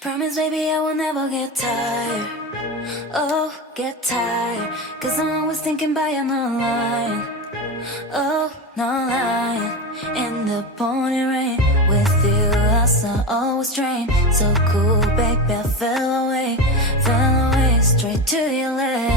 Promise, baby, I will never get tired. Oh, get tired. Cause I'm always thinking about you, no lying. Oh, no lying. In the pouring rain, with you, I saw always drained. So cool, baby, I fell away straight to your legs.